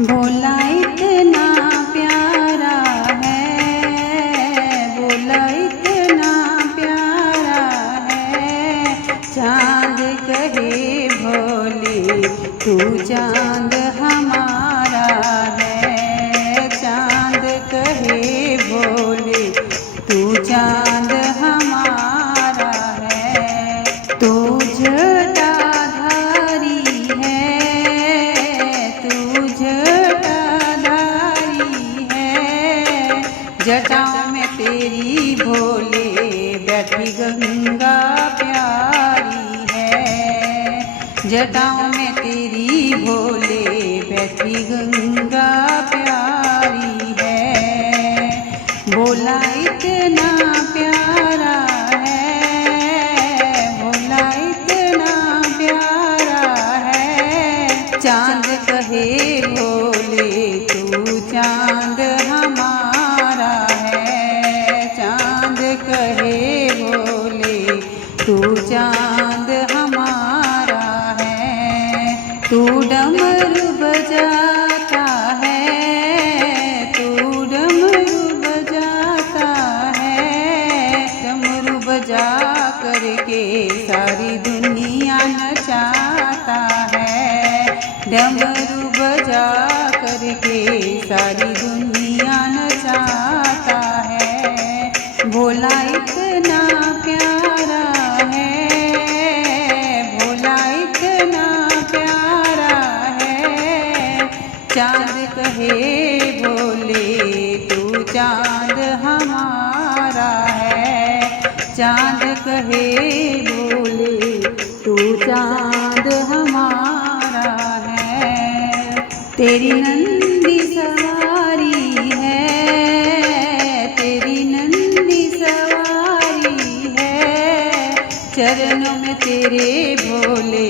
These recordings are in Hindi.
भोला इतना प्यारा है, भोला इतना प्यारा है। चाँद कहे भोले तू चाँद हमारा है। चाँद कहे भोले तू चाँद हमारा है। तू जटाधारी है, तू जटाधारी है। जटाओं में तेरी भोले बैठी गंगा प्यारी है। जटाओं में तेरी भोले बैठी गंगा प्यारी है। भोला इतना प्यारा है, भोला इतना प्यारा है। चाँद कहे भोले तू चाँद हमारा है। चाँद कहे भोले तू चाँद हमारा है। तू डमरू बजाता है, तू डमरू बजाता है। डमरू बजा करके सारी दुनिया नचाता है। डमरू बजा करके सारी दुनिया नचाता है। भोला इतना प्यारा है, भोला इतना प्यारा है। चाँद कहे भोले तू चाँद हमारा है। चाँद कहे भोले तू चाँद हमारा है। तेरी नंदी सवारी है, तेरी नंदी सवारी है। चरणों में तेरे भोले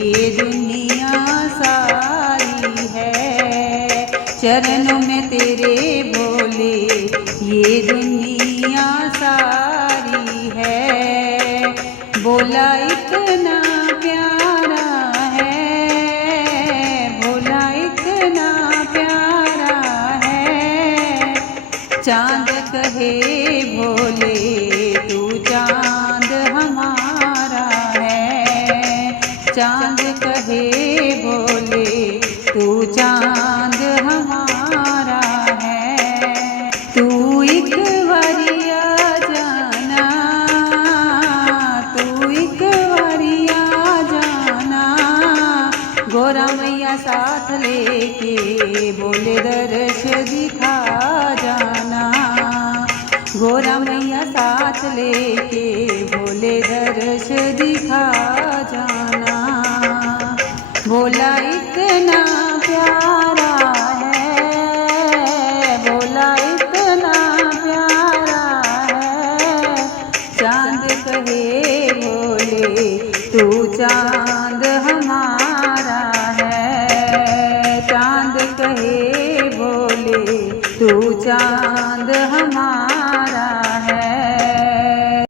ये दुनिया सारी है। चरणों में तेरे भोले ये दुनिया सारी है। भोला इतना प्यारा है, भोला इतना प्यारा है। चाँद कहे भोले तू चाँद हमारा है। चाँद कहे भोले तू चाँद हमारा है। तू एक बारी आ जाना, तू एक बारी आ जाना। गोरा मैया साथ लेके बोले दर्श दिखा जाना। गोरा मैया साथ लेके बोले दर्श दिखा जाना। भोला इतना